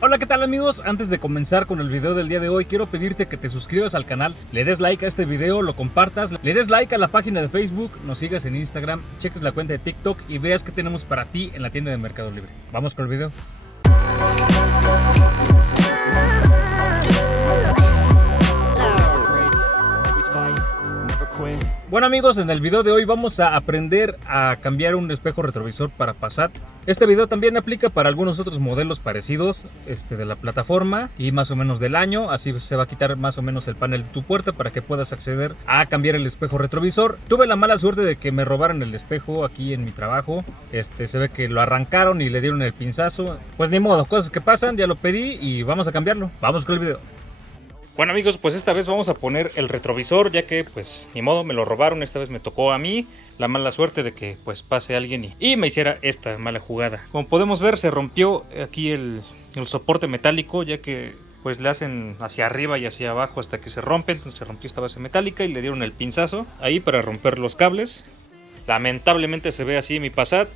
Hola, ¿qué tal amigos? Antes de comenzar con el video del día de hoy, quiero pedirte que te suscribas al canal, le des like a este video, lo compartas, le des like a la página de Facebook, nos sigas en Instagram, cheques la cuenta de TikTok y veas qué tenemos para ti en la tienda de Mercado Libre. Vamos con el video. Bueno amigos, en el video de hoy vamos a aprender a cambiar un espejo retrovisor para Passat. Este video también aplica para algunos otros modelos parecidos de la plataforma y más o menos del año. Así se va a quitar más o menos el panel de tu puerta para que puedas acceder a cambiar el espejo retrovisor. Tuve la mala suerte de que me robaron el espejo aquí en mi trabajo. Se ve que lo arrancaron y le dieron el pinzazo. Pues ni modo, cosas que pasan, ya lo pedí y vamos a cambiarlo. Vamos con el video. Bueno amigos, pues esta vez vamos a poner el retrovisor, ya que pues ni modo, me lo robaron. Esta vez me tocó a mí la mala suerte de que pues pase alguien y me hiciera esta mala jugada. Como podemos ver, se rompió aquí el soporte metálico, ya que pues le hacen hacia arriba y hacia abajo hasta que se rompe. Entonces se rompió esta base metálica y le dieron el pinzazo ahí para romper los cables. Lamentablemente se ve así mi Passat.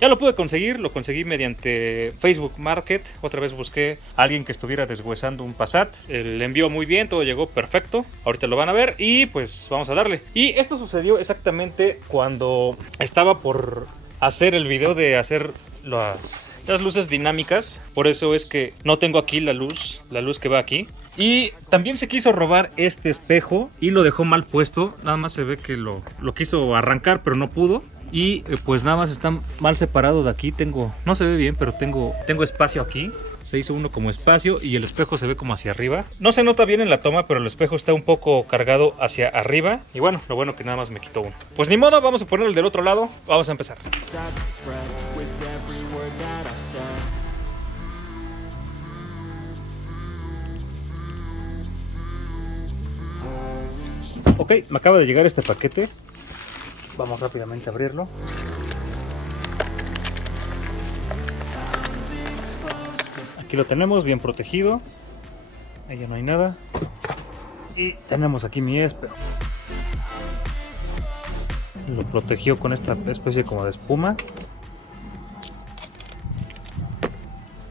Ya lo pude conseguir, lo conseguí mediante Facebook Market. Otra vez busqué a alguien que estuviera deshuesando un Passat. El envío muy bien, todo llegó perfecto. Ahorita lo van a ver y pues vamos a darle. Y esto sucedió exactamente cuando estaba por hacer el video de hacer las luces dinámicas. Por eso es que no tengo aquí la luz que va aquí. Y también se quiso robar este espejo y lo dejó mal puesto. Nada más se ve que lo quiso arrancar, pero no pudo. Y pues nada más está mal separado de aquí. No se ve bien, pero tengo espacio aquí. Se hizo uno como espacio y el espejo se ve como hacia arriba. No se nota bien en la toma, pero el espejo está un poco cargado hacia arriba. Y bueno, lo bueno que nada más me quitó uno. Pues ni modo, vamos a poner el del otro lado. Vamos a empezar. Ok, me acaba de llegar este paquete. Vamos rápidamente a abrirlo. Aquí lo tenemos bien protegido. Ahí ya no hay nada. Y tenemos aquí mi espejo. Lo protegió con esta especie como de espuma.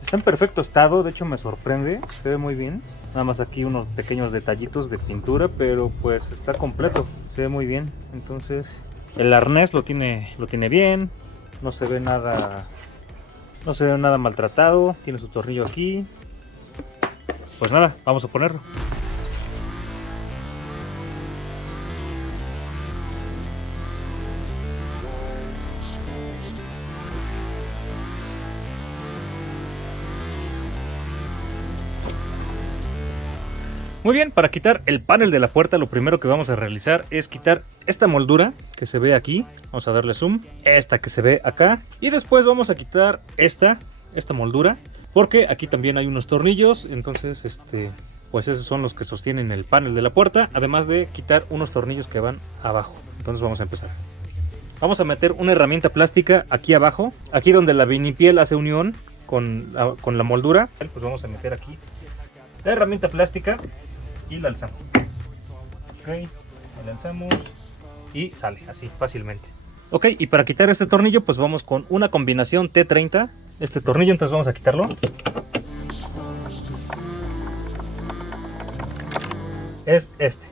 Está en perfecto estado, de hecho me sorprende. Se ve muy bien. Nada más aquí unos pequeños detallitos de pintura, pero pues está completo, se ve muy bien. Entonces el arnés lo tiene bien, no se ve nada maltratado, tiene su tornillo aquí. Pues nada, vamos a ponerlo. Muy bien, para quitar el panel de la puerta lo primero que vamos a realizar es quitar esta moldura que se ve aquí. Vamos a darle zoom. Esta que se ve acá. Y después vamos a quitar esta moldura, porque aquí también hay unos tornillos. Entonces pues esos son los que sostienen el panel de la puerta, además de quitar unos tornillos que van abajo. Entonces vamos a empezar. Vamos a meter una herramienta plástica aquí abajo, aquí donde la vinipiel hace unión con la moldura. Pues vamos a meter aquí la herramienta plástica y la alzamos. Ok, la lanzamos y sale así fácilmente. Ok, y para quitar este tornillo pues vamos con una combinación T30. Este tornillo, entonces vamos a quitarlo. Es este.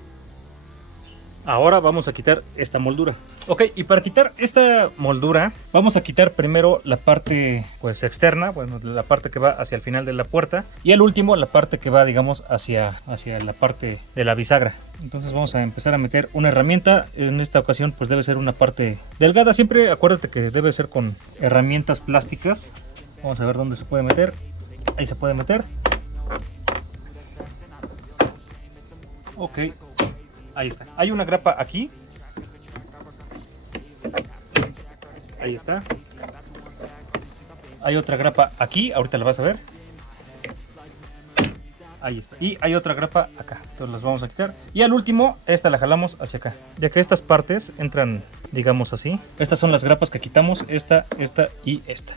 Ahora vamos a quitar esta moldura. Ok, y para quitar esta moldura vamos a quitar primero la parte pues externa, bueno, la parte que va hacia el final de la puerta, y al último la parte que va, digamos, hacia la parte de la bisagra. Entonces vamos a empezar a meter una herramienta. En esta ocasión pues debe ser una parte delgada. Siempre acuérdate que debe ser con herramientas plásticas. Vamos a ver dónde se puede meter. Ahí se puede meter. Ok, ahí está. Hay una grapa aquí. Ahí está. Hay otra grapa aquí, ahorita la vas a ver. Ahí está. Y hay otra grapa acá. Entonces las vamos a quitar. Y al último, esta la jalamos hacia acá. Ya que estas partes entran, digamos así. Estas son las grapas que quitamos. Esta y esta.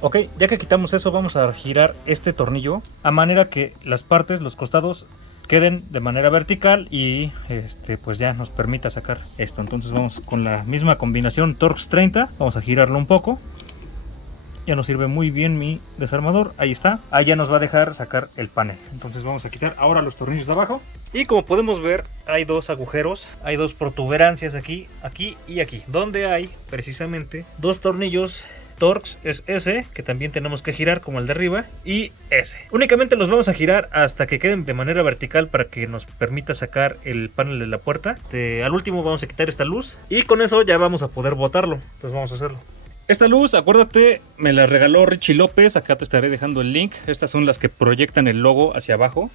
Ok, ya que quitamos eso, vamos a girar este tornillo a manera que las partes, los costados, queden de manera vertical y pues ya nos permita sacar esto. Entonces vamos con la misma combinación Torx 30, vamos a girarlo un poco. Ya nos sirve muy bien mi desarmador, ahí está. Ahí ya nos va a dejar sacar el panel. Entonces vamos a quitar ahora los tornillos de abajo. Y como podemos ver, hay dos agujeros, hay dos protuberancias aquí, aquí y aquí, donde hay precisamente dos tornillos Torx. Es ese que también tenemos que girar como el de arriba, y ese. Únicamente los vamos a girar hasta que queden de manera vertical para que nos permita sacar el panel de la puerta. Al último vamos a quitar esta luz y con eso ya vamos a poder botarlo. Entonces vamos a hacerlo. Esta luz, acuérdate, me la regaló Richie López. Acá te estaré dejando el link. Estas son las que proyectan el logo hacia abajo.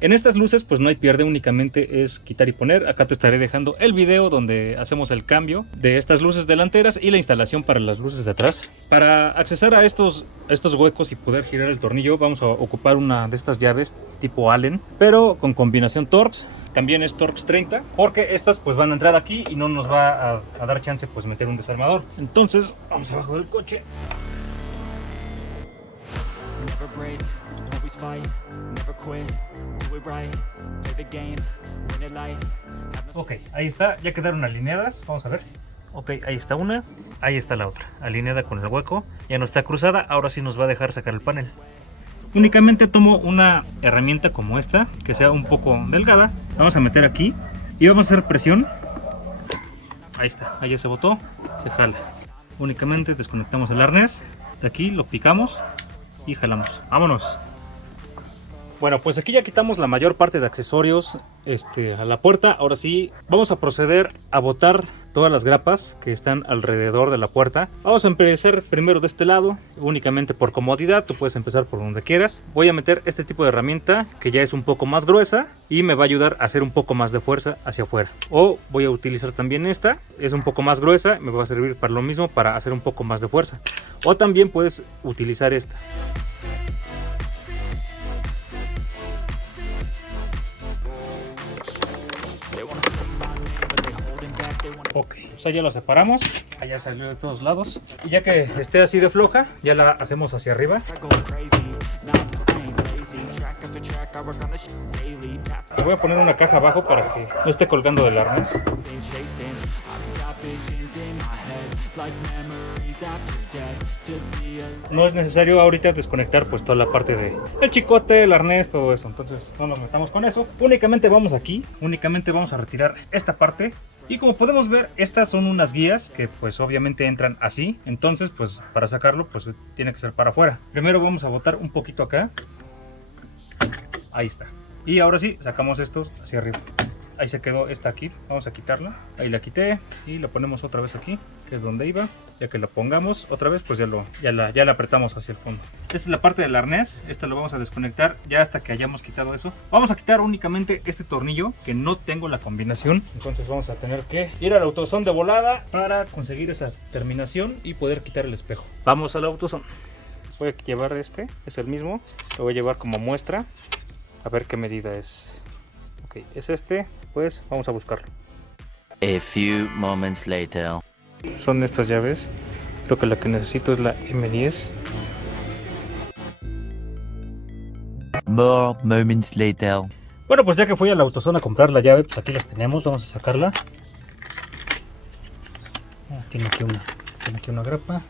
En estas luces pues no hay pierde, únicamente es quitar y poner. Acá te estaré dejando el video donde hacemos el cambio de estas luces delanteras y la instalación para las luces de atrás. Para accesar a estos huecos y poder girar el tornillo vamos a ocupar una de estas llaves tipo Allen, pero con combinación Torx. También es Torx 30, porque estas pues van a entrar aquí y no nos va a dar chance pues meter un desarmador. Entonces vamos abajo del coche. Ok, ahí está, ya quedaron alineadas, vamos a ver. Ok, ahí está una, ahí está la otra, alineada con el hueco, ya no está cruzada, ahora sí nos va a dejar sacar el panel. Únicamente tomo una herramienta como esta, que sea un poco delgada, vamos a meter aquí y vamos a hacer presión. Ahí está, ahí ya se botó, se jala. Únicamente desconectamos el arnés, de aquí lo picamos y jalamos. ¡Vámonos! Bueno, pues aquí ya quitamos la mayor parte de accesorios a la puerta. Ahora sí, vamos a proceder a botar todas las grapas que están alrededor de la puerta. Vamos a empezar primero de este lado, únicamente por comodidad. Tú puedes empezar por donde quieras. Voy a meter este tipo de herramienta que ya es un poco más gruesa y me va a ayudar a hacer un poco más de fuerza hacia afuera. O voy a utilizar también esta, es un poco más gruesa, me va a servir para lo mismo, para hacer un poco más de fuerza. O también puedes utilizar esta. Ok, o sea, ya lo separamos, allá salió de todos lados. Y ya que esté así de floja, ya la hacemos hacia arriba. Le voy a poner una caja abajo para que no esté colgando del arnés. No es necesario ahorita desconectar pues toda la parte de el chicote, el arnés, todo eso. Entonces no nos metamos con eso. Únicamente vamos aquí, únicamente vamos a retirar esta parte. Y como podemos ver, estas son unas guías que pues obviamente entran así. Entonces pues para sacarlo pues tiene que ser para afuera. Primero vamos a botar un poquito acá. Ahí está. Y ahora sí, sacamos estos hacia arriba. Ahí se quedó esta aquí, vamos a quitarla. Ahí la quité y la ponemos otra vez aquí, que es donde iba. Ya que la pongamos otra vez, pues ya la apretamos hacia el fondo. Esta es la parte del arnés, esta lo vamos a desconectar ya hasta que hayamos quitado eso. Vamos a quitar únicamente este tornillo, que no tengo la combinación. Entonces vamos a tener que ir al AutoZone de volada para conseguir esa terminación y poder quitar el espejo. Vamos al AutoZone. Voy a llevar es el mismo, lo voy a llevar como muestra. A ver qué medida es. Ok, es pues vamos a buscarlo. A few moments later. Son estas llaves. Creo que la que necesito es la M10. More moments later. Bueno, pues ya que fui a la AutoZone a comprar la llave, pues aquí las tenemos. Vamos a sacarla. Tiene aquí una grapa.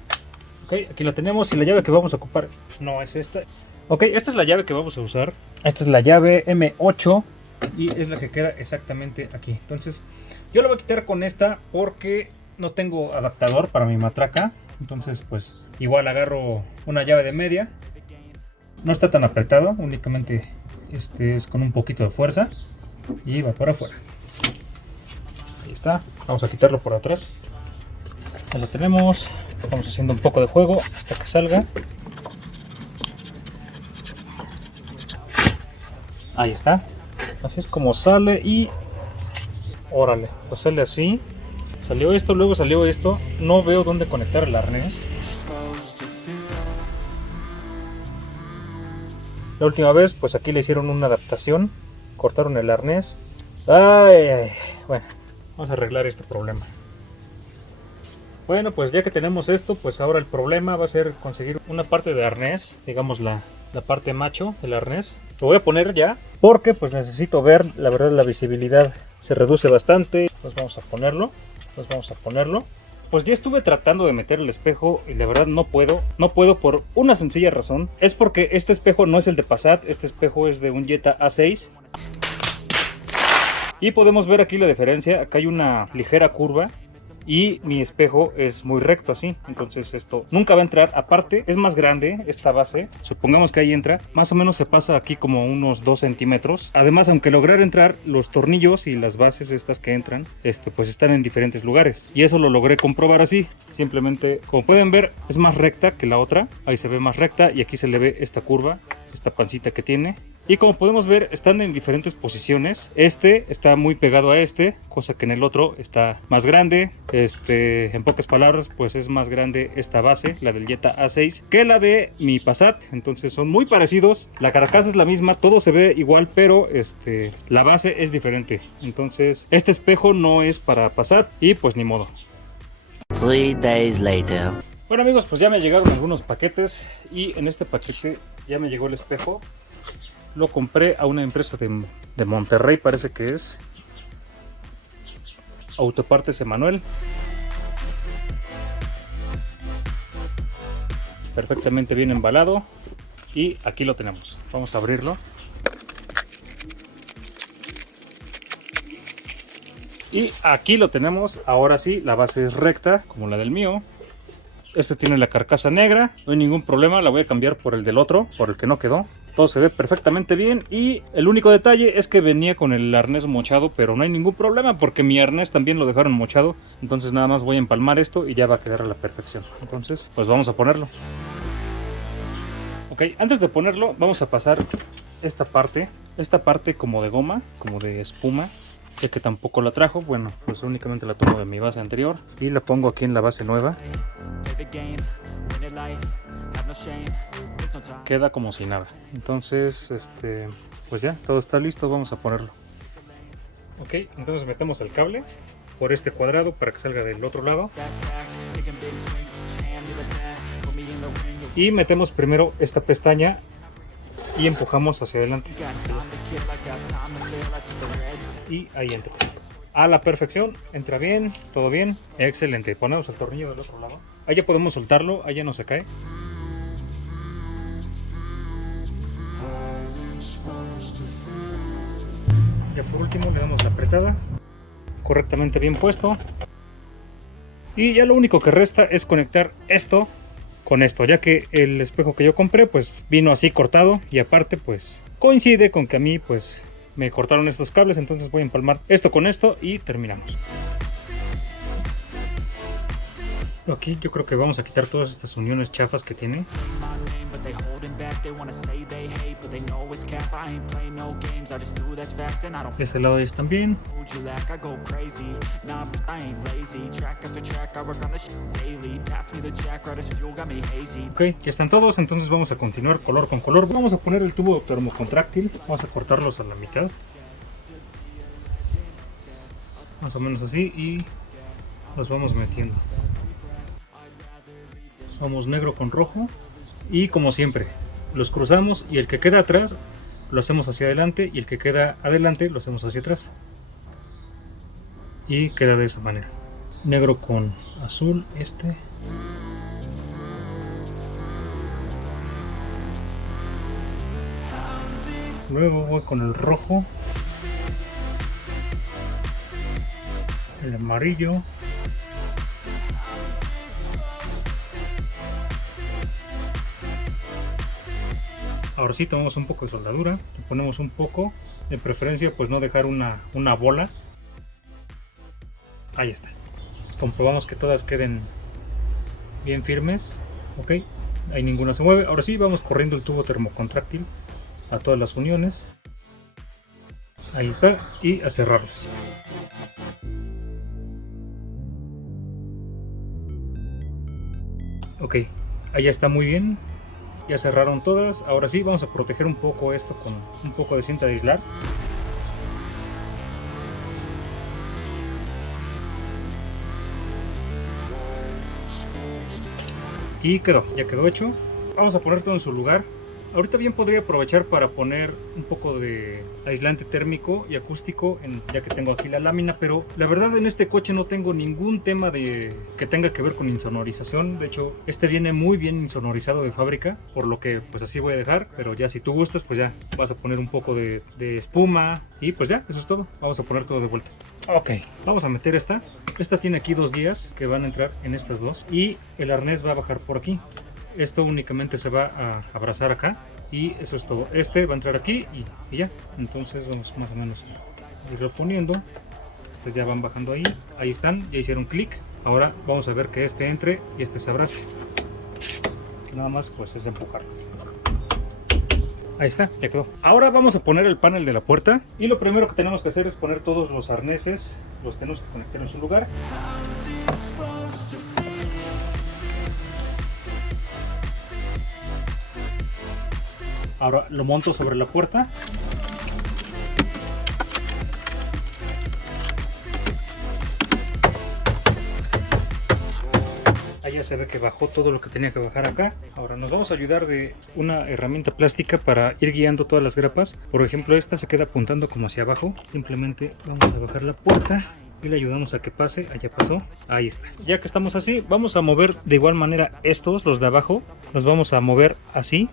Ok, aquí la tenemos y la llave que vamos a ocupar no es esta. Ok, esta es la llave que vamos a usar. Esta es la llave M8 y es la que queda exactamente aquí. Entonces yo la voy a quitar con esta porque no tengo adaptador para mi matraca. Entonces pues igual agarro una llave de media. No está tan apretado, únicamente es con un poquito de fuerza y va por afuera. Ahí está, vamos a quitarlo por atrás. Ya lo tenemos, vamos haciendo un poco de juego hasta que salga. Ahí está, así es como sale y órale, pues sale así. Salió esto, luego salió esto. No veo dónde conectar el arnés. La última vez pues aquí le hicieron una adaptación, cortaron el arnés. Bueno, vamos a arreglar este problema. Bueno, pues ya que tenemos esto, pues ahora el problema va a ser conseguir una parte de arnés, digamos la la parte macho del arnés. Lo voy a poner ya porque pues necesito ver, la verdad la visibilidad se reduce bastante. Pues vamos a ponerlo, Pues ya estuve tratando de meter el espejo y la verdad no puedo por una sencilla razón. Es porque este espejo no es el de Passat, este espejo es de un Jetta A6. Y podemos ver aquí la diferencia, acá hay una ligera curva y mi espejo es muy recto así, entonces esto nunca va a entrar. Aparte es más grande esta base, supongamos que ahí entra, más o menos se pasa aquí como unos 2 centímetros. Además, aunque lograr entrar, los tornillos y las bases estas que entran pues están en diferentes lugares y eso lo logré comprobar así. Simplemente, como pueden ver, es más recta que la otra, ahí se ve más recta y aquí se le ve esta curva, esta pancita que tiene. Y como podemos ver, están en diferentes posiciones. Este está muy pegado a este, cosa que en el otro está más grande. En pocas palabras, pues es más grande esta base, la del Jetta A6, que la de mi Passat. Entonces son muy parecidos. La carcasa es la misma, todo se ve igual, pero la base es diferente. Entonces este espejo no es para Passat y pues ni modo. 3 days later. Bueno amigos, pues ya me llegaron algunos paquetes y en este paquete ya me llegó el espejo. Lo compré a una empresa de Monterrey, parece que es Autopartes Emanuel. Perfectamente bien embalado. Y aquí lo tenemos. Vamos a abrirlo. Y aquí lo tenemos. Ahora sí, la base es recta, como la del mío. Este tiene la carcasa negra, no hay ningún problema, la voy a cambiar por el del otro, por el que no quedó. Todo se ve perfectamente bien y el único detalle es que venía con el arnés mochado, pero no hay ningún problema porque mi arnés también lo dejaron mochado. Entonces nada más voy a empalmar esto y ya va a quedar a la perfección. Entonces, pues vamos a ponerlo. Ok, antes de ponerlo vamos a pasar esta parte como de goma, como de espuma. Ya que tampoco la trajo, bueno, pues únicamente la tomo de mi base anterior y la pongo aquí en la base nueva. Queda como si nada. Entonces, pues ya, todo está listo, vamos a ponerlo. Ok, entonces metemos el cable por este cuadrado para que salga del otro lado. Y metemos primero esta pestaña y empujamos hacia adelante. Y ahí entra. A la perfección, entra bien, todo bien, excelente. Ponemos el tornillo del otro lado. Ahí ya podemos soltarlo, ahí ya no se cae. Ya por último le damos la apretada, correctamente bien puesto. Y ya lo único que resta es conectar esto con esto, ya que el espejo que yo compré pues vino así cortado y aparte pues coincide con que a mí pues me cortaron estos cables, entonces voy a empalmar esto con esto y terminamos. Aquí yo creo que vamos a quitar todas estas uniones chafas que tiene. Este lado es también. Ok, ya están todos, entonces vamos a continuar color con color. Vamos a poner el tubo termocontráctil, vamos a cortarlos a la mitad. Más o menos así y los vamos metiendo. Vamos negro con rojo y como siempre los cruzamos y el que queda atrás lo hacemos hacia adelante y el que queda adelante lo hacemos hacia atrás y queda de esa manera. Negro con azul luego voy con el rojo, el amarillo, ahora sí tomamos un poco de soldadura, ponemos un poco, de preferencia pues no dejar una bola. Ahí está, comprobamos que todas queden bien firmes. Ok, ahí ninguna se mueve. Ahora sí vamos corriendo el tubo termocontráctil a todas las uniones, ahí está, y a cerrarlas. Ok, ahí está muy bien. Ya cerraron todas. Ahora sí vamos a proteger un poco esto con un poco de cinta de aislar. Y quedó, ya quedó hecho. Vamos a poner todo en su lugar. Ahorita bien podría aprovechar para poner un poco de aislante térmico y acústico, ya que tengo aquí la lámina, pero la verdad en este coche no tengo ningún tema que tenga que ver con insonorización. De hecho, este viene muy bien insonorizado de fábrica, por lo que pues así voy a dejar, pero ya si tú gustas, pues ya vas a poner un poco de espuma y pues ya, eso es todo. Vamos a poner todo de vuelta. Ok, vamos a meter esta. Esta tiene aquí 2 guías que van a entrar en estas dos y el arnés va a bajar por aquí. Esto únicamente se va a abrazar acá y eso es todo. Este va a entrar aquí y ya. Entonces vamos más o menos a irlo poniendo. Estos ya van bajando ahí. Ahí están, ya hicieron clic. Ahora vamos a ver que este entre y este se abrace. Nada más pues es empujarlo. Ahí está, ya quedó. Ahora vamos a poner el panel de la puerta y lo primero que tenemos que hacer es poner todos los arneses. Los tenemos que conectar en su lugar. Ahora lo monto sobre la puerta. Ahí ya se ve que bajó todo lo que tenía que bajar acá. Ahora nos vamos a ayudar de una herramienta plástica para ir guiando todas las grapas. Por ejemplo, esta se queda apuntando como hacia abajo. Simplemente vamos a bajar la puerta y le ayudamos a que pase. Allá pasó, ahí está. Ya que estamos así, vamos a mover de igual manera estos, los de abajo. Los vamos a mover así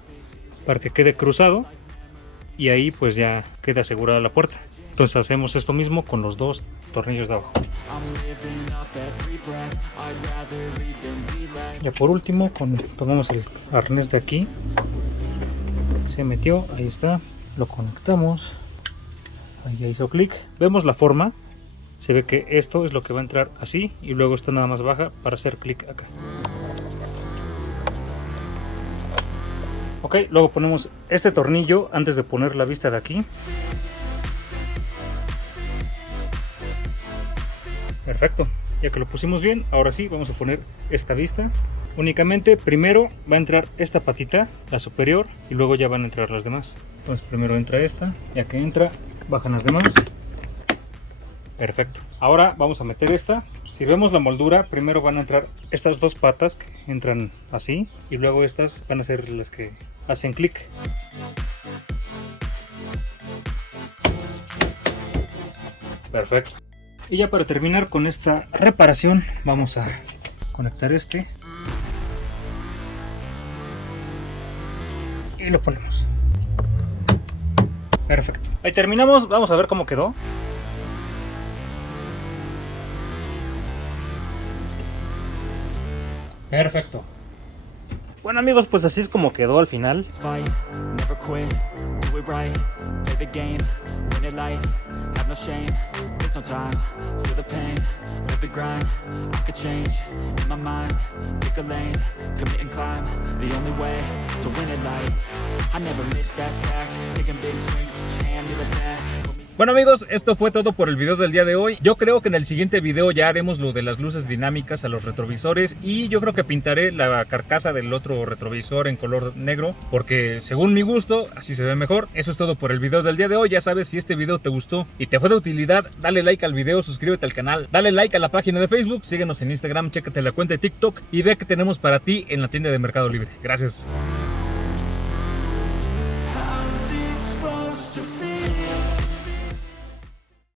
para que quede cruzado y ahí pues ya queda asegurada la puerta. Entonces hacemos esto mismo con los 2 tornillos de abajo. Ya por último tomamos el arnés de aquí, se metió, ahí está, lo conectamos, ahí ya hizo clic, vemos la forma, se ve que esto es lo que va a entrar así y luego esto nada más baja para hacer clic acá. Ok, luego ponemos este tornillo antes de poner la vista de aquí. Perfecto, ya que lo pusimos bien, ahora sí vamos a poner esta vista. Únicamente primero va a entrar esta patita, la superior, y luego ya van a entrar las demás. Entonces primero entra esta, ya que entra, bajan las demás. Perfecto, ahora vamos a meter esta. Si vemos la moldura, primero van a entrar estas 2 patas que entran así, y luego estas van a ser las que hacen clic. Perfecto. Y ya para terminar con esta reparación, vamos a conectar este y lo ponemos. Perfecto. Ahí terminamos, vamos a ver cómo quedó. Perfecto. Bueno amigos, pues así es como quedó al final. Bueno amigos, esto fue todo por el video del día de hoy. Yo creo que en el siguiente video ya haremos lo de las luces dinámicas a los retrovisores y yo creo que pintaré la carcasa del otro retrovisor en color negro porque según mi gusto así se ve mejor. Eso es todo por el video del día de hoy. Ya sabes, si este video te gustó y te fue de utilidad, dale like al video, suscríbete al canal, dale like a la página de Facebook, síguenos en Instagram, chécate la cuenta de TikTok y ve qué tenemos para ti en la tienda de Mercado Libre. Gracias.